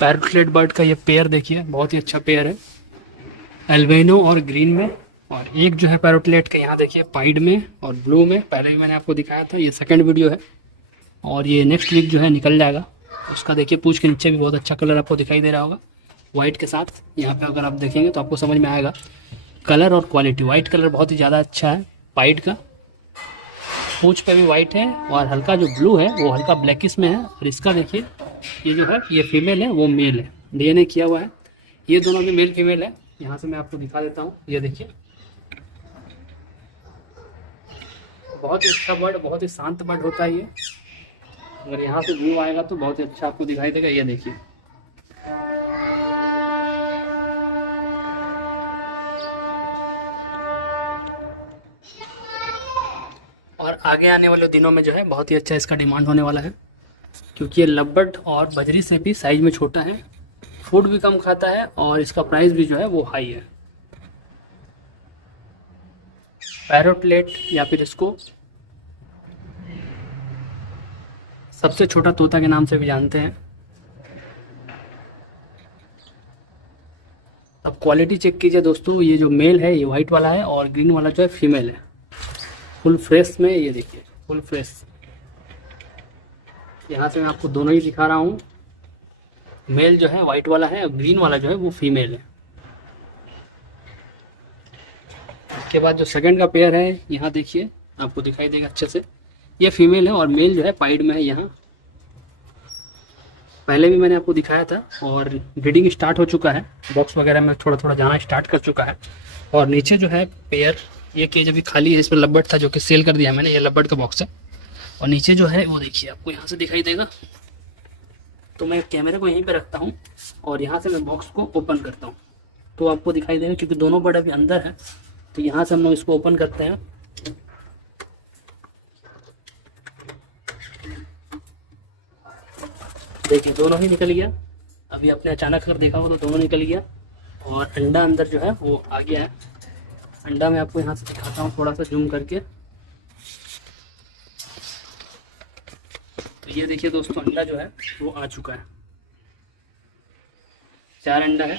पैरोक्लेट bird का ये pair देखिए, बहुत ही अच्छा पेयर है, एल्बिनो और ग्रीन में। और एक जो है पैरोक्लेट का यहाँ देखिए पाइड में और ब्लू में, पहले भी मैंने आपको दिखाया था, ये सेकंड वीडियो है और ये नेक्स्ट वीक जो है निकल जाएगा। उसका देखिए पूंछ के नीचे भी बहुत अच्छा कलर आपको दिखाई दे रहा होगा वाइट के साथ। यहाँ पे अगर आप देखेंगे तो आपको समझ में आएगा कलर और क्वालिटी। वाइट कलर बहुत ही ज़्यादा अच्छा है पाइड का, पूंछ पे भी वाइट है और हल्का जो ब्लू है वो हल्का ब्लैकिश में है। और इसका देखिए ये जो है ये फीमेल है वो मेल है, डीएनए किया हुआ है, ये दोनों भी मेल फीमेल है। यहाँ से मैं आपको दिखा देता हूँ, ये देखिए बहुत ही अच्छा बर्ड, बहुत ही शांत बर्ड होता है ये। अगर यहाँ से व्यू आएगा तो बहुत ही अच्छा आपको दिखाई देगा, ये देखिए। और आगे आने वाले दिनों में जो है बहुत ही अच्छा इसका डिमांड होने वाला है, क्योंकि ये लवबर्ड और बजरी से भी साइज में छोटा है, फूड भी कम खाता है और इसका प्राइस भी जो है वो हाई है। पैरोक्लेट या फिर इसको सबसे छोटा तोता के नाम से भी जानते हैं। अब क्वालिटी चेक कीजिए दोस्तों, ये जो मेल है ये वाइट वाला है और ग्रीन वाला जो है फीमेल है, फुल फ्रेश में, ये देखिए फुल फ्रेश। यहाँ से मैं आपको दोनों ही दिखा रहा हूँ, मेल जो है वाइट वाला है और ग्रीन वाला जो है वो फीमेल है। इसके बाद जो सेकंड का पेयर है यहाँ देखिए, आपको दिखाई देगा अच्छे से, ये फीमेल है और मेल जो है पाइड में है। यहाँ पहले भी मैंने आपको दिखाया था और ब्रीडिंग स्टार्ट हो चुका है, बॉक्स वगैरह में थोड़ा थोड़ा जाना स्टार्ट कर चुका है। और नीचे जो है पेयर, ये केज अभी खाली है, इसमें लब्बड़ था जो कि सेल कर दिया मैंने, ये लब्बड़ का बॉक्स है। और नीचे जो है वो देखिए आपको यहाँ से दिखाई देगा। तो मैं कैमरे को यहीं पे रखता हूँ और यहाँ से मैं बॉक्स को ओपन करता हूँ तो आपको दिखाई देगा, क्योंकि दोनों बर्ड अभी अंदर है। तो यहाँ से हम लोग इसको ओपन करते हैं, देखिए दोनों ही निकल गया। अभी आपने अचानक अगर देखा हो तो दोनों निकल गया और अंडा अंदर जो है वो आ गया है। अंडा मैं आपको यहाँ से दिखाता हूँ थोड़ा सा जूम करके। तो ये देखिए दोस्तों, अंडा जो है वो आ चुका है, 4 अंडा है।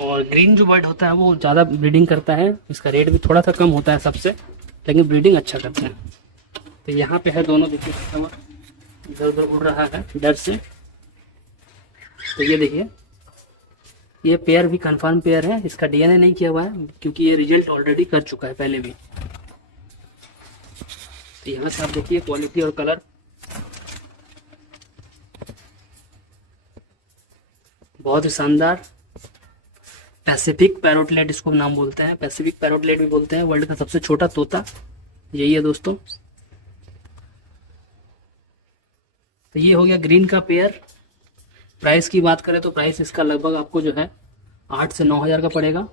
और ग्रीन जो बर्ड होता है वो ज़्यादा ब्रीडिंग करता है, इसका रेट भी थोड़ा सा कम होता है सबसे, लेकिन ब्रीडिंग अच्छा करता है। तो यहाँ पे है दोनों, देखिए इधर उधर उड़ रहा है डर से। तो ये देखिए ये पेयर भी कंफर्म पेयर है, इसका डीएनए नहीं किया हुआ है क्योंकि ये रिजल्ट ऑलरेडी कर चुका है पहले भी। तो यहाँ से आप देखिए क्वालिटी और कलर बहुत ही शानदार। पैसिफिक पैरोक्लेट इसको नाम बोलते हैं, पैसिफिक पैरोक्लेट भी बोलते हैं, वर्ल्ड का सबसे छोटा तोता यही है दोस्तों। तो ये हो गया ग्रीन का पेयर। प्राइस की बात करें तो प्राइस इसका लगभग आपको जो है 8 से 9 हज़ार का पड़ेगा।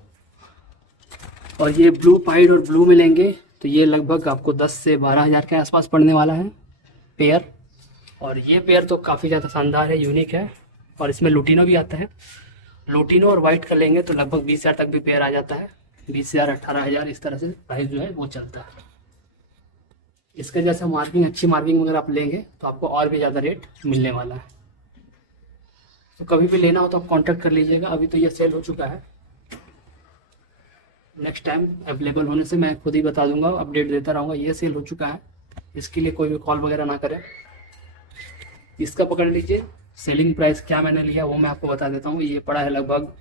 और ये ब्लू पाइड और ब्लू में लेंगे तो ये लगभग आपको 10 से 12 हज़ार के आसपास पड़ने वाला है पेयर। और ये पेयर तो काफ़ी ज़्यादा शानदार है, यूनिक है। और इसमें लुटिनो भी आता है, लुटिनो और वाइट कर लेंगे तो लगभग 20 हज़ार तक भी पेयर आ जाता है, 20 हज़ार 18 हज़ार इस तरह से प्राइस जो है वो चलता है। इसके जैसे मार्किंग, अच्छी मार्किंग अगर आप लेंगे तो आपको और भी ज़्यादा रेट मिलने वाला है। तो कभी भी लेना हो तो आप कांटेक्ट कर लीजिएगा। अभी तो ये सेल हो चुका है, नेक्स्ट टाइम अवेलेबल होने से मैं खुद ही बता दूंगा, अपडेट देता रहूँगा। ये सेल हो चुका है, इसके लिए कोई भी कॉल वगैरह ना करें। इसका पकड़ लीजिए, सेलिंग प्राइस क्या मैंने लिया वो मैं आपको बता देता हूँ। ये पड़ा है लगभग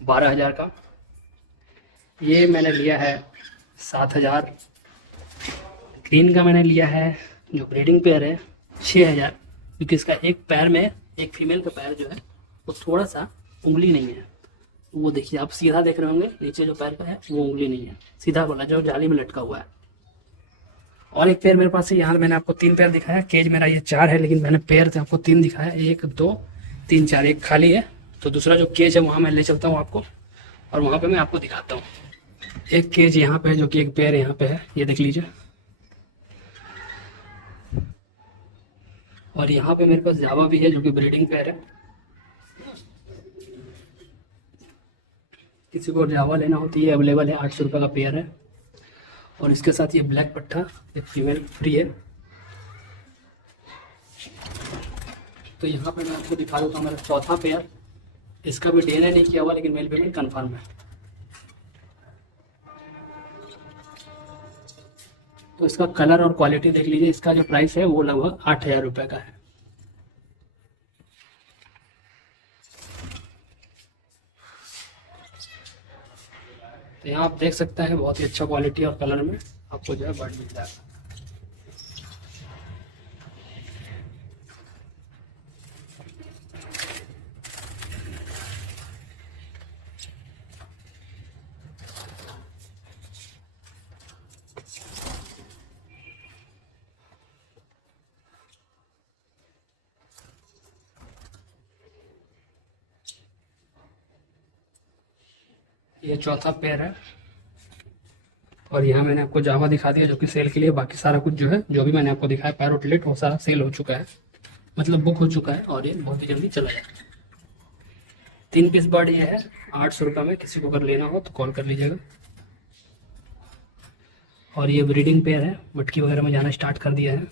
12 हज़ार का, ये मैंने लिया है 7 हज़ार। ग्रीन का मैंने लिया है जो ब्रीडिंग पेयर है 6 हज़ार, क्योंकि इसका एक पैर में, एक फीमेल का पैर जो है वो थोड़ा सा उंगली नहीं है। वो देखिए आप सीधा देख रहे होंगे, नीचे जो पैर का है वो उंगली नहीं है, सीधा वाला जो जाली में लटका हुआ है। और एक पेयर मेरे पास है, यहाँ मैंने आपको 3 पेयर दिखाया, केज मेरा ये 4 है, लेकिन मैंने पेयर से आपको 3 दिखाया, 1 2 3 4, एक खाली है। तो दूसरा जो केज है वहाँ मैं ले चलता हूँ आपको और वहाँ पे मैं आपको दिखाता हूँ। एक केज यहाँ पे है जो कि एक पेयर यहाँ पे है, ये देख लीजिए। और यहाँ पे मेरे पास जावा भी है जो कि ब्रीडिंग पेयर है। किसी को जावा लेना हो तो ये अवेलेबल है, 800 रुपये का पेयर है। और इसके साथ ये ब्लैक पट्टा एक फीमेल फ्री है। तो यहाँ पे मैं आपको दिखा देता हूँ मेरा चौथा पेयर। इसका भी डीएनए नहीं किया हुआ, लेकिन मेल पेमेंट कन्फर्म है। तो इसका कलर और क्वालिटी देख लीजिए। इसका जो प्राइस है वो लगभग 8,000 रुपये का है। तो यहाँ आप देख सकते हैं बहुत ही अच्छा क्वालिटी और कलर में आपको जो है बर्ड मिल जाएगा। ये चौथा पेयर है। और यहाँ मैंने आपको जावा दिखा दिया जो कि सेल के लिए। बाकी सारा कुछ जो है, जो भी मैंने आपको दिखाया पैरोटलेट, वो सारा सेल हो चुका है, मतलब बुक हो चुका है और ये बहुत ही जल्दी चला जाएगा। 3 पीस बर्ड ये है 800 रुपये में। किसी को अगर लेना हो तो कॉल कर लीजिएगा। और ये ब्रीडिंग पेयर है, मटकी वगैरह में जाना स्टार्ट कर दिया है।